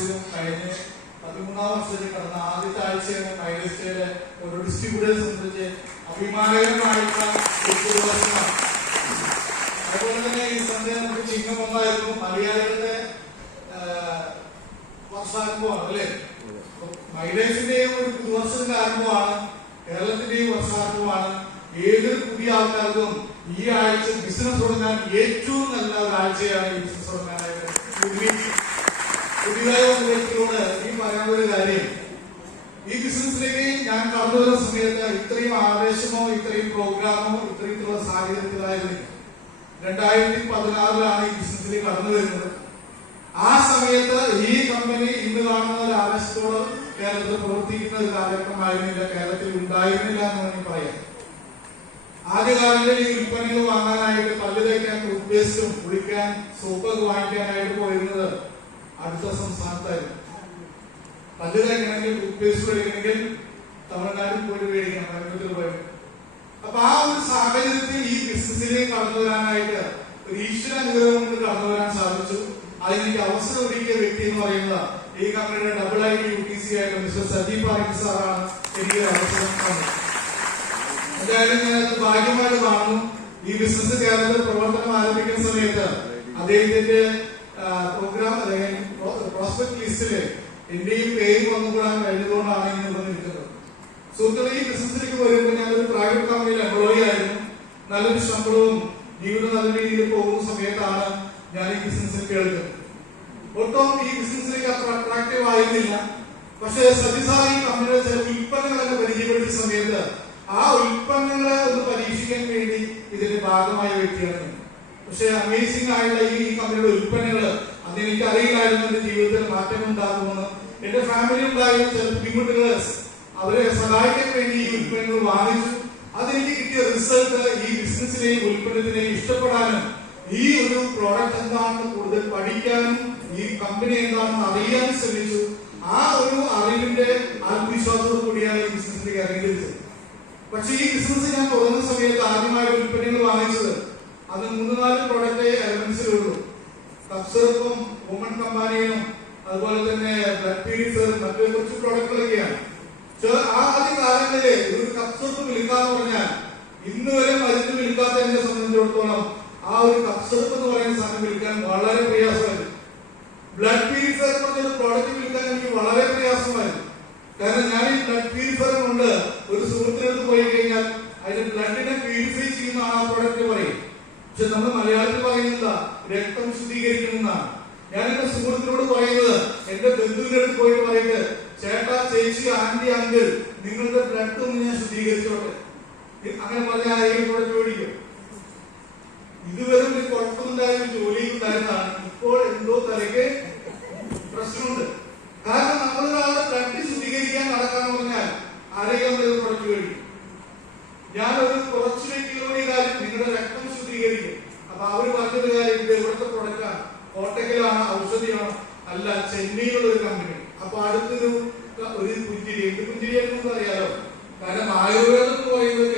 വാർഷികവും കഴിഞ്ഞ് 13ാം വർഷത്തിൽ കടന്ന ആദ്യത്തെ ആഴ്ചയാണ് മൈലേസ്റ്റയിലെ ഓരോ ഡിസ്ട്രിബ്യൂട്ടേഴ്സ് സംബന്ധിച്ച് അഭിമാനകരമായിട്ടുള്ള ഒരു വർഷമാണ്. അതുപോലെ തന്നെ ഈ സന്ധ്യ നമുക്ക് ചിഹ്നം ഒന്നായിരുന്നു മലയാളികളുടെ വർഷാരംഭമാണ് അല്ലെ. മൈലേജിന്റെയും ഒരു പുതുവർഷത്തിന്റെ ആരംഭമാണ്, കേരളത്തിന്റെയും വർഷാരംഭമാണ്. ഏതൊരു പുതിയ ആൾക്കാർക്കും ഈ ആഴ്ച ബിസിനസ് തുടങ്ങാൻ ഏറ്റവും നല്ല ഒരാഴ്ചയാണ് ഈ ബിസിനസ് തുടങ്ങാനായിട്ട്. പുതിയതായ ഒരു വ്യക്തിയോട് ഈ പറയാനുള്ള കാര്യം, ഈ ബിസിനസ്സിലേക്ക് ഞാൻ കടന്നു വരുന്ന സമയത്ത് ഇത്രയും ആവേശമോ ഇത്രയും പ്രോഗ്രാമോ ഇത്തരത്തിലുള്ള സാഹചര്യത്തിലായിരുന്നു. 2016 ഈ ബിസിനസ്സിലേക്ക് കടന്നു വരുന്നത്. ആ സമയത്ത് ഈ കമ്പനി ഇന്ന് കാണുന്ന ഒരു ആവേശത്തോട് കേരളത്തിൽ പ്രവർത്തിക്കുന്ന ഒരു കാലഘട്ടമായിരുന്നില്ല, കേരളത്തിൽ ഉണ്ടായിരുന്നില്ല എന്ന് വേണമെങ്കിൽ പറയാം. ആദ്യകാലങ്ങളിൽ ഈ ഉൽപ്പന്നങ്ങൾ വാങ്ങാനായിട്ട് പല്ല് തേക്കാൻ ടൂത്ത്പേസ്റ്റും കുളിക്കാൻ സോപ്പൊക്കെ വാങ്ങിക്കാനായിട്ട് പോയിരുന്നത് അടുത്ത സംസ്ഥാനത്തായിരുന്നു. പല്ല് തേക്കണമെങ്കിൽ ടൂത്ത്പേസ്റ്റ് മേടിക്കണമെങ്കിൽ തമിഴ്നാട്ടിൽ പോയിട്ട് മേടിക്കണം, കോയമ്പത്തൂർ പോയിട്ട്. അപ്പൊ ആ ഒരു സാഹചര്യത്തിൽ ഈ ബിസിനസ്സിലേക്ക് കടന്നു വരാനായിട്ട് ഒരു ഈശ്വര അനുഗ്രഹം കൊണ്ട് കടന്നു വരാൻ സാധിച്ചു. അതിനെനിക്ക് അവസരം ഒരുക്കിയ വ്യക്തി എന്ന് പറയുന്നത് ഈ കമ്പനിയുടെ ഡബിൾ-ഐ-ടി UTC ആയിട്ട് മിസ്റ്റർ സജീവ് പാറയ്ക്ക് സാറാണ് എനിക്ക് അവസരം തന്നത്. എന്തായാലും ഞാനത് ഭാഗ്യമായിട്ട് കാണുന്നു. ഈ ബിസിനസ് കേരളത്തിൽ പ്രവർത്തനം ആരംഭിക്കുന്ന സമയത്ത് അദ്ദേഹത്തിന്റെ പ്രോഗ്രാം പ്രോസ്പെക്ട് ലിസ്റ്റില് എന്റെയും പേര് വന്നുകൂടാൻ കഴിഞ്ഞതുകൊണ്ടാണ് ഇന്ന് വന്നിരിക്കുന്നത്. സുഹൃത്തുക്കളെ, ഈ ബിസിനസ്സിലേക്ക് വരുമ്പോൾ ഞാനൊരു പ്രൈവറ്റ് കമ്പനിയിൽ എംപ്ലോയി ആയിരുന്നു. നല്ലൊരു ശമ്പളവും ജീവിതം നല്ല രീതിയിൽ പോകുന്ന സമയത്താണ് ഞാൻ ഈ ബിസിനസ്സിൽ കേൾക്കുന്നത്. ഒട്ടും ഈ ബിസിനസ്സിലേക്ക് അത്ര അട്രാക്റ്റീവ് ആയിരുന്നില്ല. പക്ഷെ സത്യസാർ ഈ കമ്പനിയുടെ ചില ഉൽപ്പന്നങ്ങളൊക്കെ പരിചയപ്പെടുത്തിയ സമയത്ത് ആ ഉൽപ്പന്നങ്ങളെ ഒന്ന് പരീക്ഷിക്കാൻ വേണ്ടി ഇതിന്റെ ഭാഗമായ വ്യക്തിയാണ്. പക്ഷെ അമേസിംഗ് ആയിട്ടുള്ള ഈ കമ്പനിയുടെ ഉൽപ്പന്നങ്ങൾ അതെനിക്ക് അറിയില്ലായിരുന്നു എന്റെ ജീവിതത്തിൽ മാറ്റം ഉണ്ടാകുമെന്ന്. എന്റെ ഫാമിലി ഉണ്ടായിരുന്ന ചില ബുദ്ധിമുട്ടുകൾ അവരെ സഹായിക്കാൻ വേണ്ടി ഈ ഉൽപ്പന്നങ്ങൾ വാങ്ങിച്ചു. അതെനിക്ക് കിട്ടിയ റിസൾട്ട് ഈ ബിസിനസിനെയും ഉൽപ്പന്നത്തിനെയും ഇഷ്ടപ്പെടാനും ഈ ഒരു പ്രോഡക്റ്റ് എന്താണെന്ന് കൂടുതൽ പഠിക്കാനും ഈ കമ്പനി എന്താണെന്ന് അറിയാനും ശ്രമിച്ചു. ആ ഒരു അറിവിന്റെ ആത്മവിശ്വാസത്തോടു കൂടിയാണ് ഈ ബിസിനസ്സിലേക്ക് ഇറങ്ങിയത്. പക്ഷെ ഈ ബിസിനസ് ഞാൻ തുടങ്ങുന്ന സമയത്ത് ആദ്യമായി ഉൽപ്പന്നങ്ങൾ വാങ്ങിച്ചത് അത് 3-4 പ്രോഡക്റ്റ് എലമെന്റ്സിലുള്ളൂ. കപ്സിറപ്പും വുമൺ കമ്പാനിയനും അതുപോലെ തന്നെ ബ്ലഡ് പ്യൂരിഫയറും മറ്റു കുറച്ച് പ്രോഡക്റ്റുകളൊക്കെയാണ്. ആദ്യ കാലങ്ങളില് ഒരു കപ്സിറപ്പ് വിൽക്കാന്ന് പറഞ്ഞാൽ ഇന്ന് വരെ മരുന്ന് വിൽക്കാത്തതിനെ സംബന്ധിച്ചിടത്തോളം ആ ഒരു കപ്സിറപ്പ് എന്ന് പറയുന്ന സാധനം വിൽക്കാൻ വളരെ പ്രയാസമായിരുന്നു. ബ്ലഡ് പ്യൂരിഫയർ പറഞ്ഞൊരു പ്രോഡക്റ്റ് വിൽക്കാൻ എനിക്ക് വളരെ പ്രയാസമായിരുന്നു. കാരണം ഞാൻ ഈ ബ്ലഡ് പ്യൂരിഫയർ കൊണ്ട് ഒരു സുഹൃത്തിനടുത്ത് പോയി കഴിഞ്ഞാൽ അതിന്റെ ബ്ലഡിനെ പ്യൂരിഫൈ ചെയ്യുന്നതാണ് ആ പ്രോഡക്റ്റ് പറയും. പക്ഷെ നമ്മൾ മലയാളത്തിൽ പറയുന്നത് രക്തം ശുദ്ധീകരിക്കുന്നതാണ്. ഞാൻ എന്റെ സുഹൃത്തിനോട് പറയുന്നത് എന്റെ ബന്ധുവിന്റെ അടുത്ത് പോയിട്ട് പറയുന്നത്, ചേട്ടാ, ചേച്ചി, ആന്റി, അങ്കിൾ, നിങ്ങളുടെ ബ്ലഡ് ഒന്ന് ഞാൻ ശുദ്ധീകരിച്ചോട്ടെ. അങ്ങനെ പറഞ്ഞാൽ ഈ പ്രോഡക്റ്റ് മേടിക്കും. ഇതുവരെ ഒരു കുഴപ്പമുണ്ടായിരുന്ന ജോലി ഉണ്ടായിരുന്നതാണ്. ഇപ്പോൾ എന്തോ തലയ്ക്ക് പ്രശ്നമുണ്ട്. കാരണം നമ്മളൊരാളുടെ ബ്ലഡ് ശുദ്ധീകരിക്കാൻ നടക്കാന്ന് പറഞ്ഞാൽ ആരെയും പ്രൊഡക്റ്റ് മേടിക്കും. ഞാനൊരു കുറച്ച് വ്യക്തികളോട് ഈ കാര്യം നിങ്ങളുടെ രക്തം ശുദ്ധീകരിക്കും. അപ്പൊ അവര് പറഞ്ഞൊരു കാര്യം, ഇത് എവിടുത്തെ പ്രൊഡക്റ്റാണ്, കോട്ടക്കലാണ്, ഔഷധിയാണോ? അല്ല, ചെന്നൈയിലുള്ള ഒരു കമ്പനി. അപ്പൊ അടുത്തൊരു പുഞ്ചിരി, എന്ത് പുഞ്ചിരിയാണെന്ന് അറിയാലോ. കാരണം ആയുർവേദം എന്ന് പറയുന്നത്